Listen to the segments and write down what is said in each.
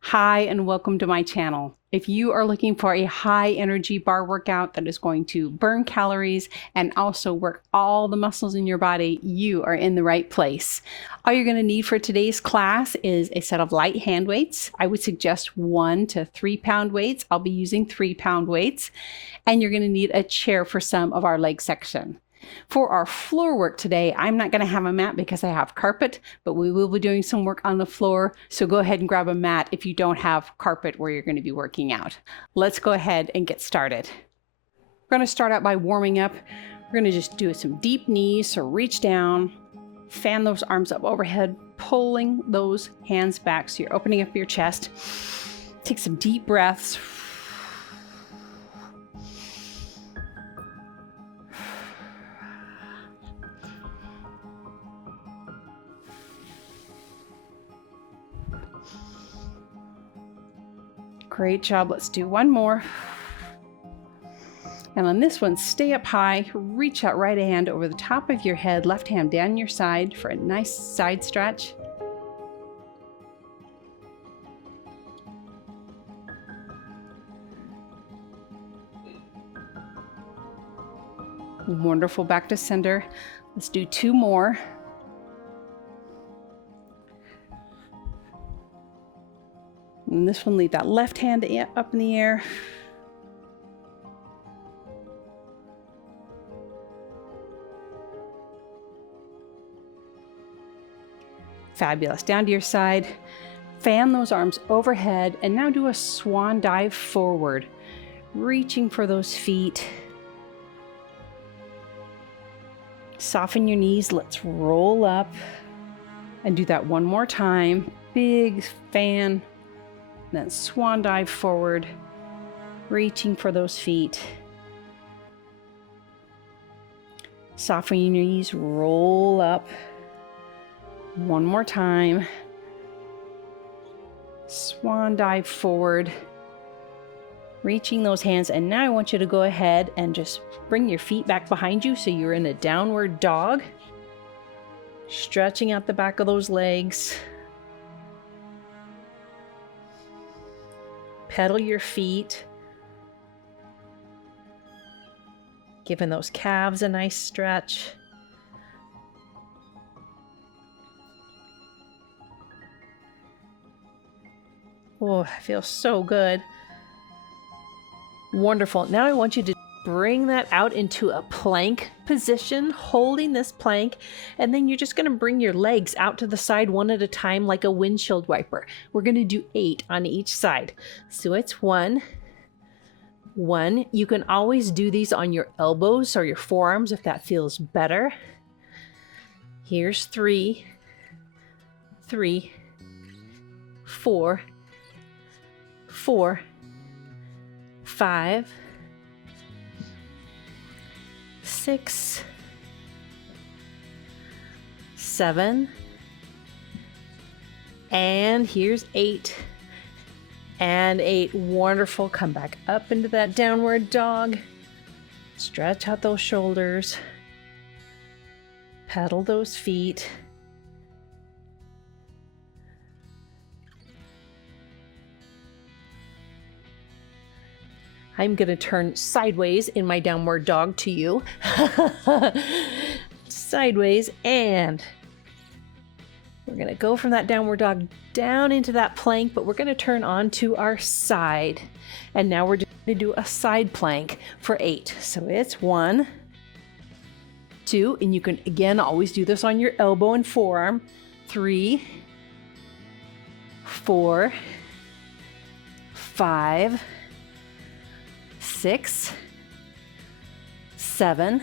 Hi, and welcome to my channel. If you are looking for a high energy bar workout that is going to burn calories and also work all the muscles in your body, you are in the right place. All you're going to need for today's class is a set of light hand weights. I would suggest 1 to 3 pound weights. I'll be using 3 pound weights. And you're going to need a chair for some of our leg section. For our floor work today, I'm not going to have a mat because I have carpet, but we will be doing some work on the floor. So go ahead and grab a mat if you don't have carpet where you're going to be working out. Let's go ahead and get started. We're going to start out by warming up. We're going to just do some deep knees. So reach down, fan those arms up overhead, pulling those hands back. So you're opening up your chest. Take some deep breaths. Great job. Let's do one more. And on this one, stay up high, reach out right hand over the top of your head, left hand down your side for a nice side stretch. Wonderful. Back to center. Let's do 2 more. And this one, leave that left hand up in the air. Fabulous. Down to your side. Fan those arms overhead and now do a swan dive forward, reaching for those feet. Soften your knees. Let's roll up and do that one more time. Big fan. Then swan dive forward, reaching for those feet. Soften your knees, roll up. One more time. Swan dive forward, reaching those hands. And now I want you to go ahead and just bring your feet back behind you so you're in a downward dog. Stretching out the back of those legs. Pedal your feet, giving those calves a nice stretch. Oh, it feels so good. Wonderful. Now I want you to bring that out into a plank position, holding this plank, and then you're just going to bring your legs out to the side one at a time like a windshield wiper. We're going to do 8 on each side. So it's 1. You can always do these on your elbows or your forearms if that feels better. Here's 3, 4, 5, 6, 7, and here's 8, and 8. Wonderful. Come back up into that downward dog. Stretch out those shoulders. Pedal those feet. I'm going to turn sideways in my downward dog to you. Sideways, and we're going to go from that downward dog down into that plank, but we're going to turn onto our side. And now we're going to do a side plank for 8. So it's 1, 2, and you can again always do this on your elbow and forearm. 3, 4, 5, 6, 7,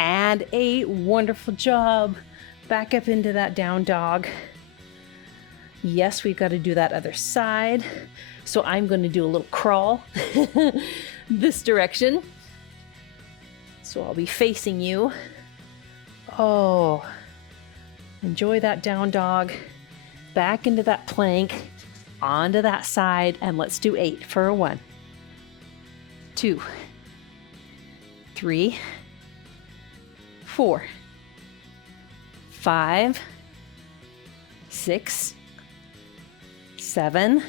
and 8. Wonderful job. Back up into that down dog. Yes, we've got to do that other side. So I'm going to do a little crawl this direction. So I'll be facing you. Oh, enjoy that down dog. Back into that plank, onto that side, and let's do 8 for a 1, 2, 3, 4, 5, 6, 7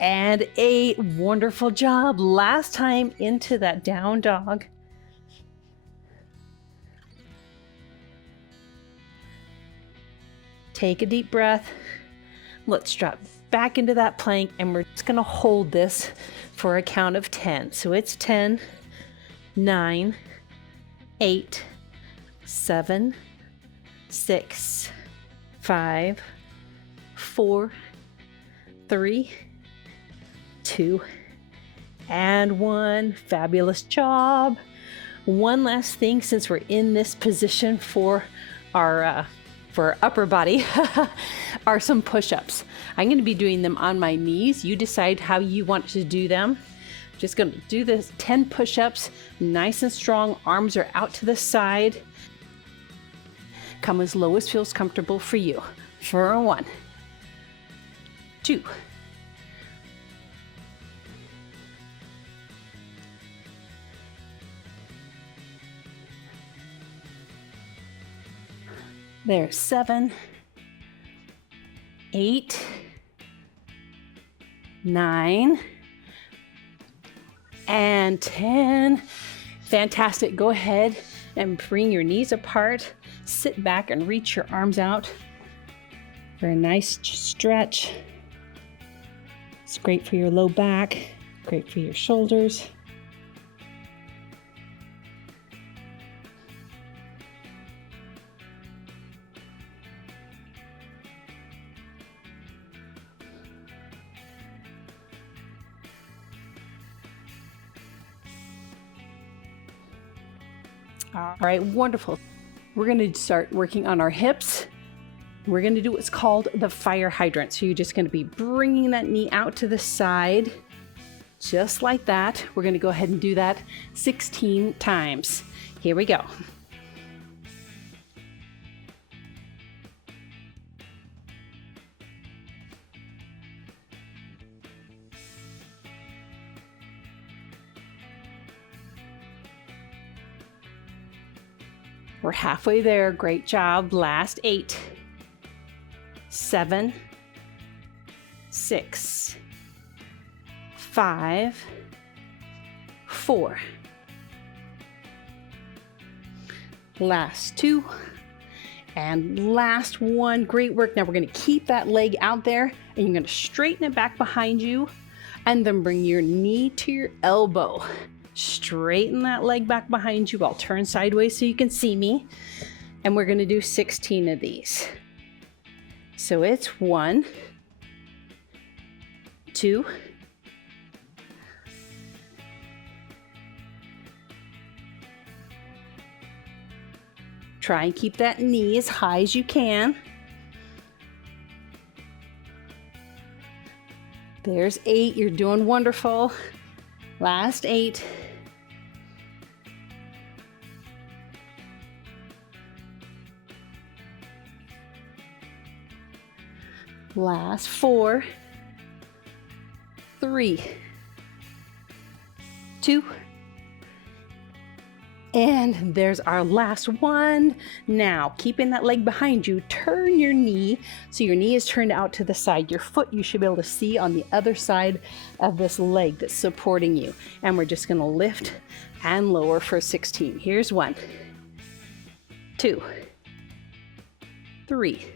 and 8. Wonderful job. Last time into that down dog. Take a deep breath. Let's drop back into that plank, and we're just going to hold this for a count of 10. So it's 10, 9, 8, 7, 6, 5, 4, 3, 2, and 1. Fabulous job. One last thing, since we're in this position for our upper body, are some push-ups. I'm going to be doing them on my knees. You decide how you want to do them. Just going to do this 10 push-ups, nice and strong. Arms are out to the side. Come as low as feels comfortable for you. For 1, 2, 7, 8, 9, and 10. Fantastic. Go ahead and bring your knees apart. Sit back and reach your arms out for a nice stretch. It's great for your low back, great for your shoulders. All right, wonderful. We're going to start working on our hips. We're going to do what's called the fire hydrant. So you're just going to be bringing that knee out to the side, just like that. We're going to go ahead and do that 16 times. Here we go. We're halfway there. Great job. Last 8, 7, 6, 5, 4. Last 2 and last 1. Great work. Now we're going to keep that leg out there, and you're going to straighten it back behind you, and then bring your knee to your elbow. Straighten that leg back behind you. I'll turn sideways so you can see me. And we're going to do 16 of these. So it's 1, 2, 'Try and keep that knee as high as you can. There's 8. You're doing wonderful. Last 8. Last 4. 3, 2, and there's our last one. Now, keeping that leg behind you, turn your knee so your knee is turned out to the side. Your foot you should be able to see on the other side of this leg that's supporting you. And we're just going to lift and lower for 16. Here's 1, 2, 3, 4.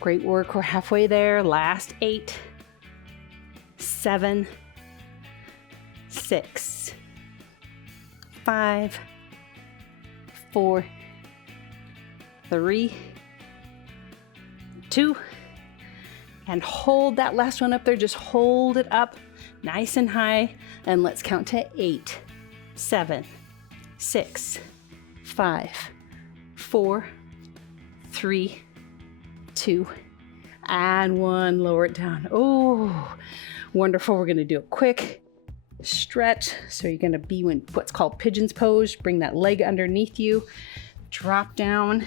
Great work. We're halfway there. Last 8, 7, 6, 5, 4, 3, 2, and hold that last one up there. Just hold it up nice and high, and let's count to 8, 7, 6, 5, 4, 3, 2, and 1. Lower it down. Oh, wonderful. We're going to do a quick stretch. So you're going to be in what's called pigeon's pose. Bring that leg underneath you. Drop down.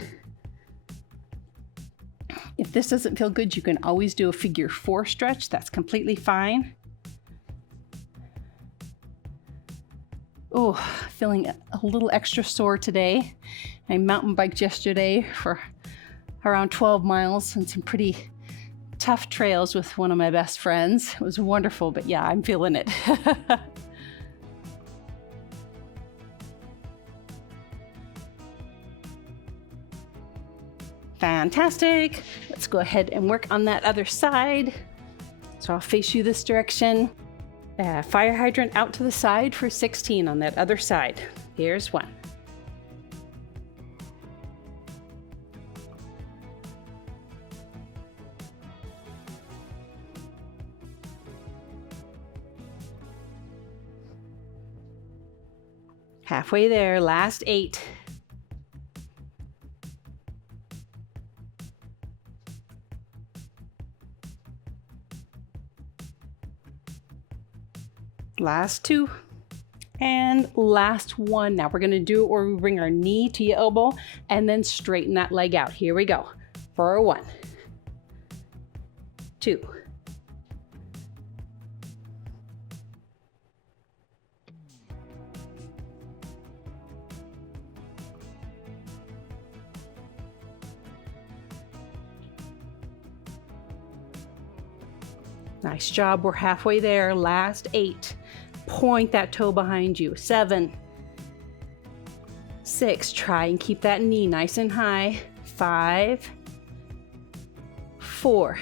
If this doesn't feel good, you can always do a figure 4 stretch. That's completely fine. Oh, feeling a little extra sore today. I mountain biked yesterday for around 12 miles on some pretty tough trails with one of my best friends. It was wonderful, but yeah, I'm feeling it. Fantastic. Let's go ahead and work on that other side. So I'll face you this direction. Fire hydrant out to the side for 16 on that other side. Here's one. Halfway there, last 8. Last 2. And last 1. Now we're going to do it where we bring our knee to your elbow and then straighten that leg out. Here we go. For 1, 2. Nice job. We're halfway there. Last 8. Point that toe behind you. 7, 6. Try and keep that knee nice and high. 5, 4,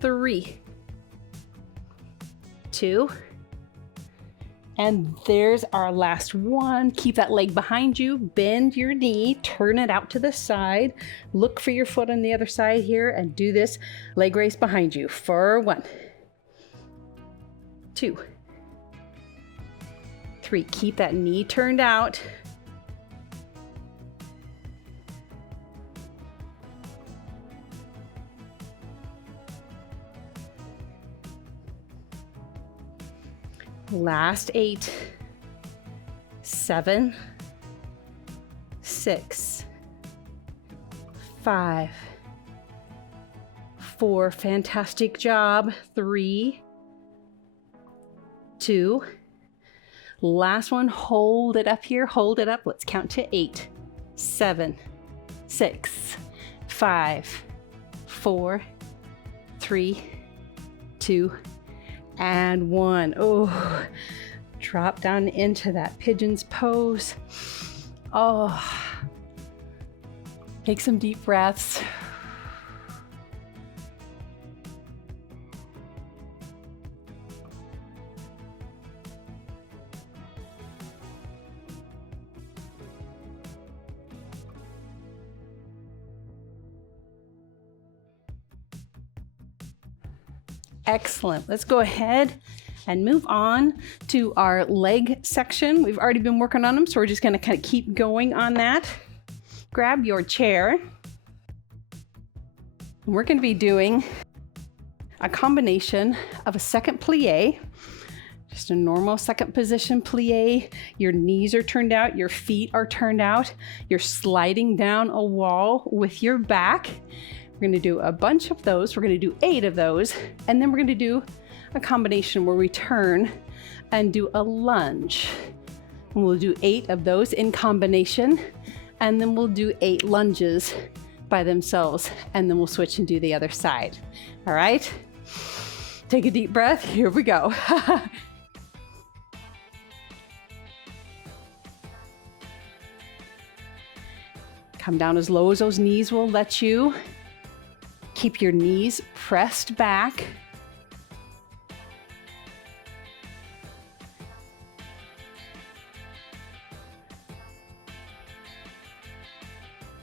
3, 2. And there's our last one. Keep that leg behind you. Bend your knee. Turn it out to the side. Look for your foot on the other side here and do this leg raise behind you for 1, 2, 3. Keep that knee turned out. Last 8, 7, 6, 5, 4. Fantastic job. 3, 2. Last one. Hold it up here. Hold it up. Let's count to 8, 7, 6, 5, 4, 3, 2, and 1. Oh, drop down into that pigeon's pose. Oh, take some deep breaths. Excellent. Let's go ahead and move on to our leg section. We've already been working on them, so we're just going to kind of keep going on that. Grab your chair. We're going to be doing a combination of a second plie, just a normal second position plie. Your knees are turned out, your feet are turned out. You're sliding down a wall with your back. We're going to do a bunch of those. We're going to do 8 of those. And then we're going to do a combination where we turn and do a lunge. And we'll do 8 of those in combination. And then we'll do 8 lunges by themselves. And then we'll switch and do the other side. All right? Take a deep breath. Here we go. Come down as low as those knees will let you. Keep your knees pressed back.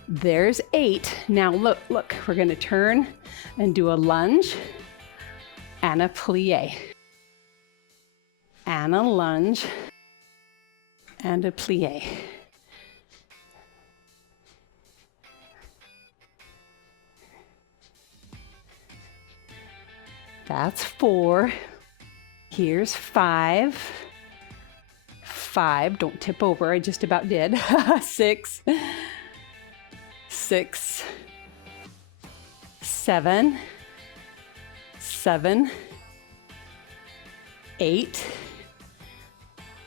There's 8. Now look, we're going to turn and do a lunge and a plie. And a lunge and a plie. That's 4. Here's 5. 5. Don't tip over. I just about did. 6. 6. 7. 7. 8.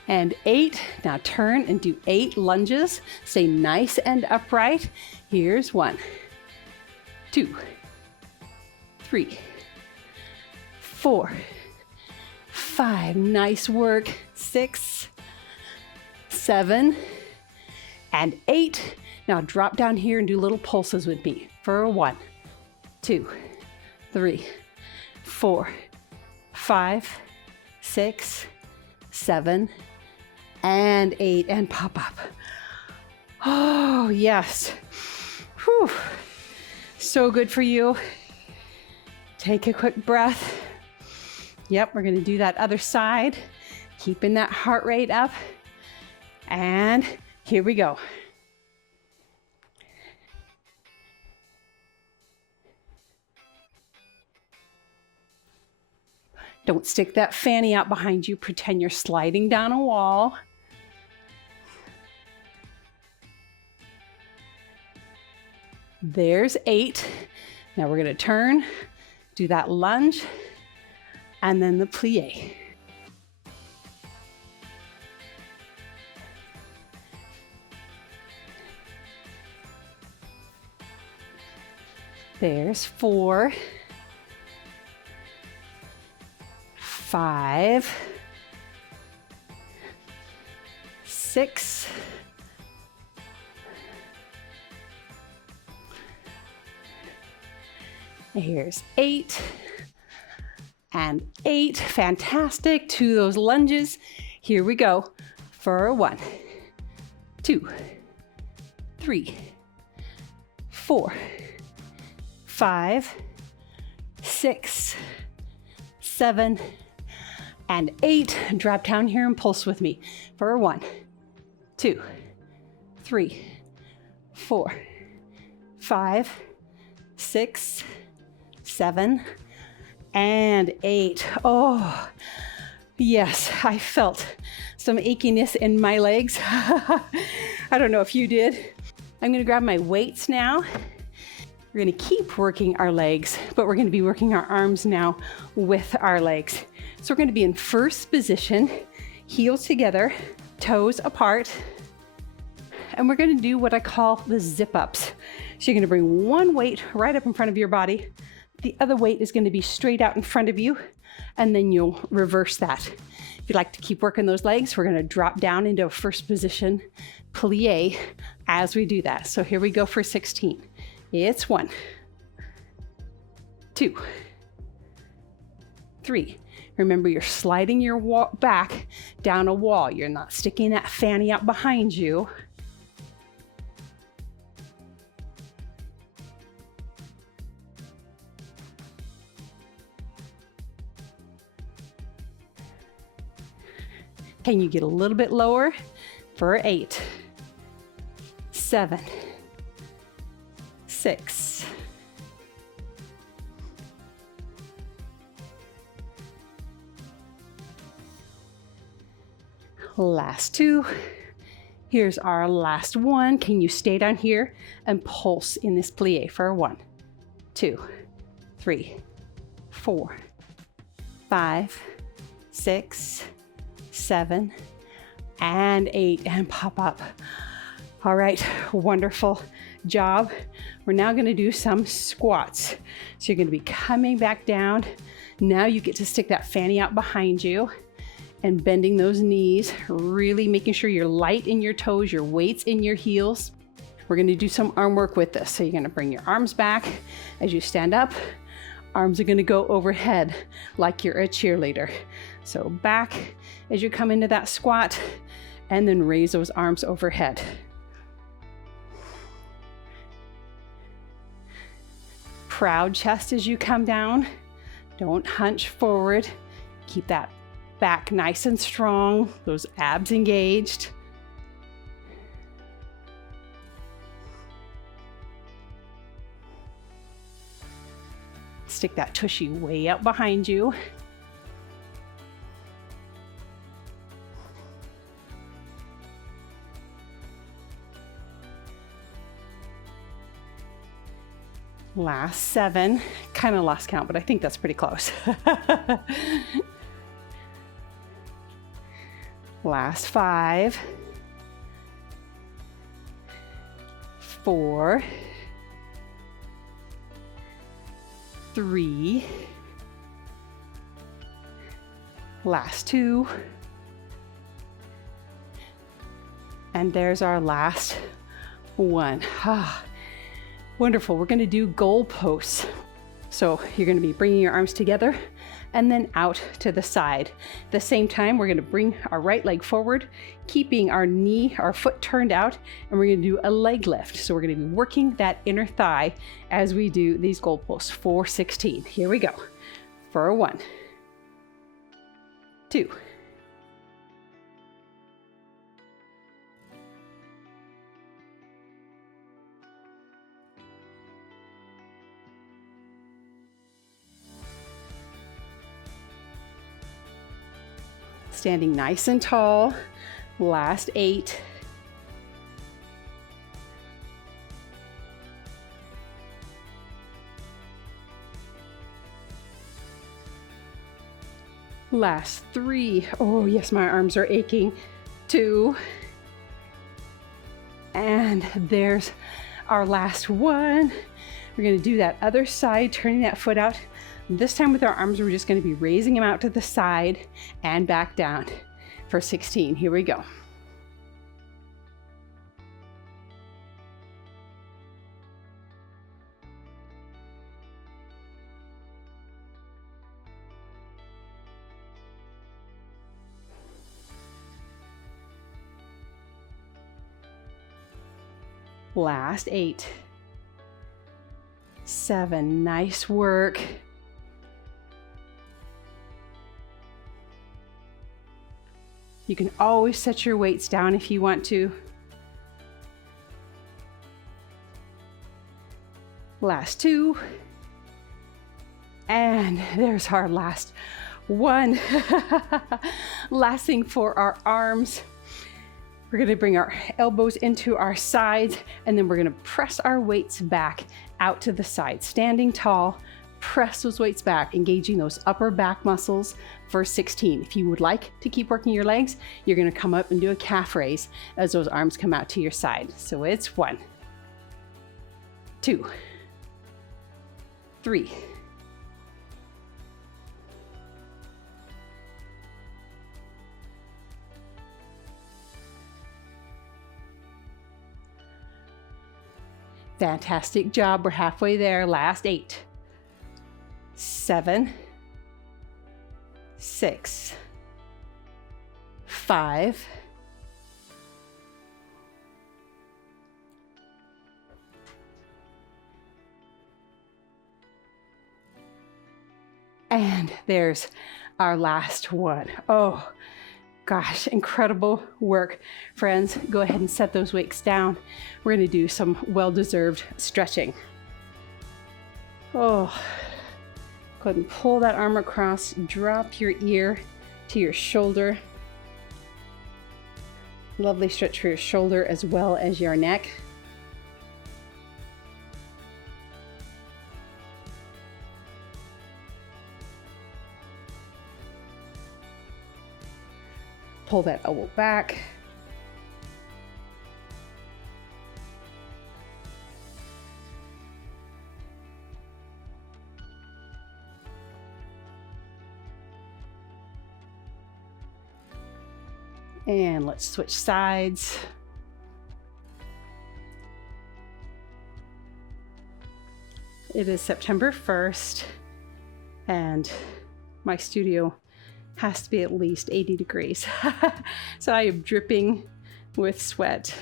and 8. Now turn and do 8 lunges. Stay nice and upright. Here's 1, 2, 3, 4, 5. Nice work. 6, 7, and 8. Now drop down here and do little pulses with me for 1, 2, 3, 4, 5, 6, 7, and 8, and pop up. Oh, yes. Whew. So good for you. Take a quick breath. Yep, we're going to do that other side, keeping that heart rate up. And here we go. Don't stick that fanny out behind you. Pretend you're sliding down a wall. There's 8. Now we're going to turn, do that lunge, and then the plie. There's 4, 5, 6, 8, and 8. Fantastic. To those lunges. Here we go for 1, 2, 3, 4, 5, 6, 7, and 8. Drop down here and pulse with me for 1, 2, 3, 4, 5, 6, 7, and 8. Oh, yes, I felt some achiness in my legs. I don't know if you did. I'm going to grab my weights now. We're going to keep working our legs, but we're going to be working our arms now with our legs. So we're going to be in first position, heels together, toes apart, and we're going to do what I call the zip ups. So you're going to bring one weight right up in front of your body. The other weight is going to be straight out in front of you, and then you'll reverse that. If you'd like to keep working those legs, we're going to drop down into a first position plie as we do that. So here we go for 16. It's 1, 2, 3. Remember, you're sliding your back down a wall. You're not sticking that fanny out behind you. Can you get a little bit lower for 8, 7, 6, 2. Here's our last one. Can you stay down here and pulse in this plie for 1, 2, 3, 4, 5, 6, 7, and 8, and pop up. All right, wonderful job. We're now going to do some squats. So you're going to be coming back down. Now you get to stick that fanny out behind you and bending those knees, really making sure you're light in your toes, your weight's in your heels. We're going to do some arm work with this. So you're going to bring your arms back as you stand up. Arms are going to go overhead like you're a cheerleader. So back as you come into that squat, and then raise those arms overhead. Proud chest as you come down. Don't hunch forward. Keep that back nice and strong, those abs engaged. Stick that tushy way out behind you. Last 7, kind of lost count, but I think that's pretty close. Last 5, 4, 3, last 2, and there's our last 1. Wonderful. We're going to do goal posts. So you're going to be bringing your arms together and then out to the side. At the same time, we're going to bring our right leg forward, keeping our foot turned out, and we're going to do a leg lift. So we're going to be working that inner thigh as we do these goal posts for 16. Here we go. For 1, 2, 3. Standing nice and tall. Last 8. Last 3. Oh yes, my arms are aching. 2. And there's our last 1. We're going to do that other side, turning that foot out. This time with our arms, we're just going to be raising them out to the side and back down for 16. Here we go. Last 8, 7, nice work. You can always set your weights down if you want to. Last 2. And there's our last 1. Last thing for our arms. We're going to bring our elbows into our sides, and then we're going to press our weights back out to the side. Standing tall, press those weights back, engaging those upper back muscles for 16. If you would like to keep working your legs, you're going to come up and do a calf raise as those arms come out to your side. So it's 1, 2, 3, 4. Fantastic job. We're halfway there. Last 8, 7, 6, 5, 4. And there's our last 1. Oh, gosh, incredible work. Friends, go ahead and set those weights down. We're going to do some well-deserved stretching. Oh, go ahead and pull that arm across, drop your ear to your shoulder. Lovely stretch for your shoulder as well as your neck. Pull that elbow back. And let's switch sides. It is September 1st, and my studio has to be at least 80 degrees. So I am dripping with sweat.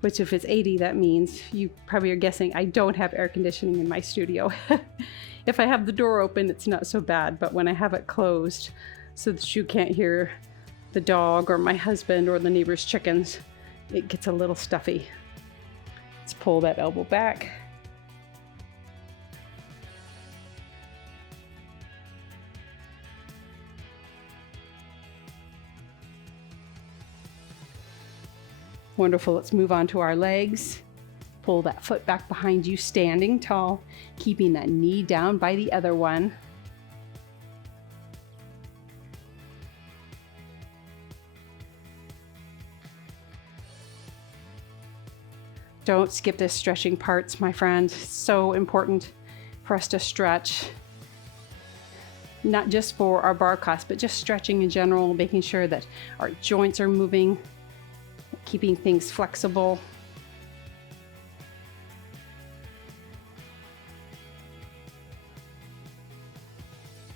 Which if it's 80, that means you probably are guessing I don't have air conditioning in my studio. If I have the door open, it's not so bad, but when I have it closed so that you can't hear the dog or my husband or the neighbor's chickens, it gets a little stuffy. Let's pull that elbow back. Wonderful. Let's move on to our legs. Pull that foot back behind you, standing tall, keeping that knee down by the other one. Don't skip this stretching parts, my friend. It's so important for us to stretch, not just for our bar class, but just stretching in general, making sure that our joints are moving, keeping things flexible.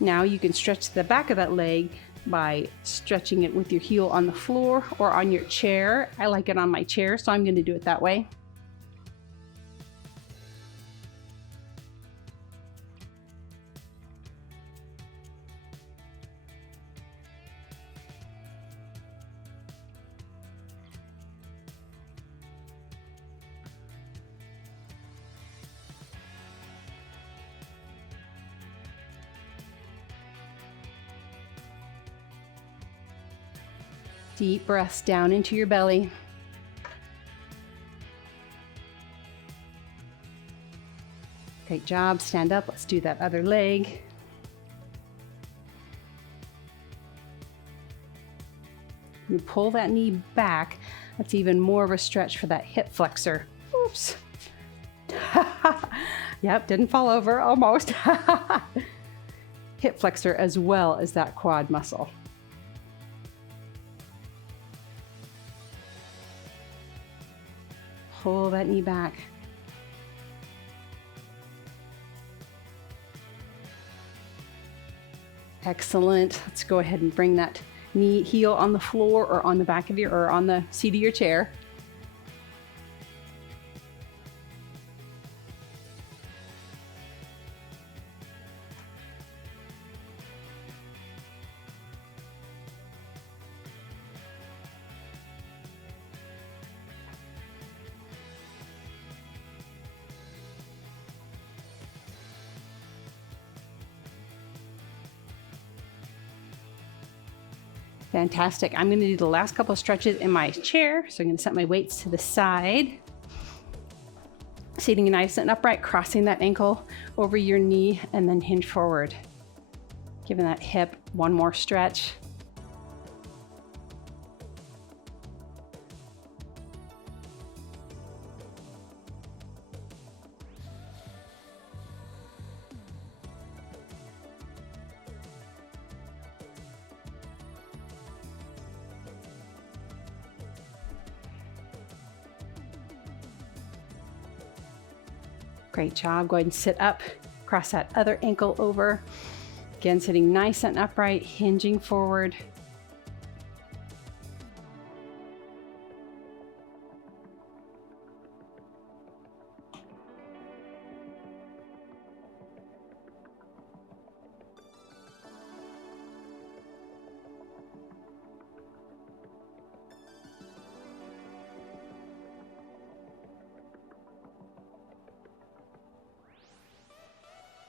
Now you can stretch the back of that leg by stretching it with your heel on the floor or on your chair. I like it on my chair, so I'm going to do it that way. Deep breaths down into your belly. Great job. Stand up. Let's do that other leg. You pull that knee back. That's even more of a stretch for that hip flexor. Oops. Yep, didn't fall over, almost. Hip flexor as well as that quad muscle. Pull that knee back. Excellent. Let's go ahead and bring that knee heel on the floor or on the back of your, or on the seat of your chair. Fantastic. I'm going to do the last couple of stretches in my chair. So I'm going to set my weights to the side. Sitting nice and upright, crossing that ankle over your knee, and then hinge forward. Giving that hip one more stretch. Great job. Go ahead and sit up, cross that other ankle over. Again, sitting nice and upright, hinging forward.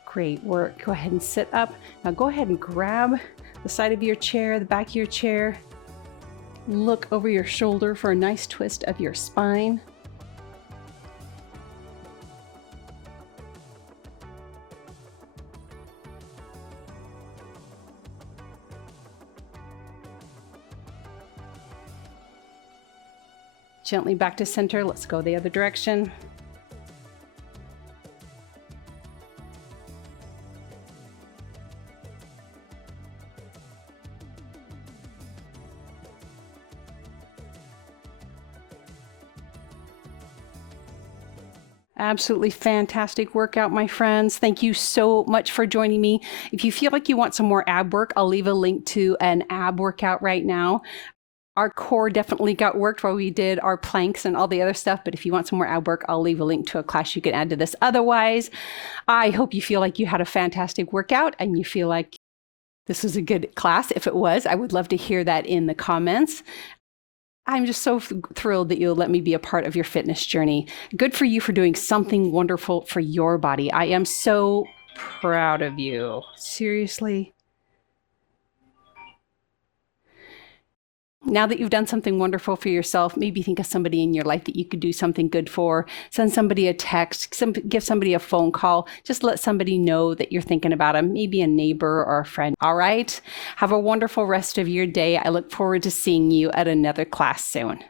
Great work. Go ahead and sit up. Now go ahead and grab the side of your chair, the back of your chair. Look over your shoulder for a nice twist of your spine. Gently back to center. Let's go the other direction. Absolutely fantastic workout, my friends. Thank you so much for joining me. If you feel like you want some more ab work, I'll leave a link to an ab workout right now. Our core definitely got worked while we did our planks and all the other stuff, but if you want some more ab work, I'll leave a link to a class you can add to this. Otherwise, I hope you feel like you had a fantastic workout and you feel like this was a good class. If it was, I would love to hear that in the comments. I'm just so thrilled that you'll let me be a part of your fitness journey. Good for you for doing something wonderful for your body. I am so proud of you. Seriously. Now that you've done something wonderful for yourself, maybe think of somebody in your life that you could do something good for. Send somebody a text, give somebody a phone call. Just let somebody know that you're thinking about them, maybe a neighbor or a friend. All right? Have a wonderful rest of your day. I look forward to seeing you at another class soon.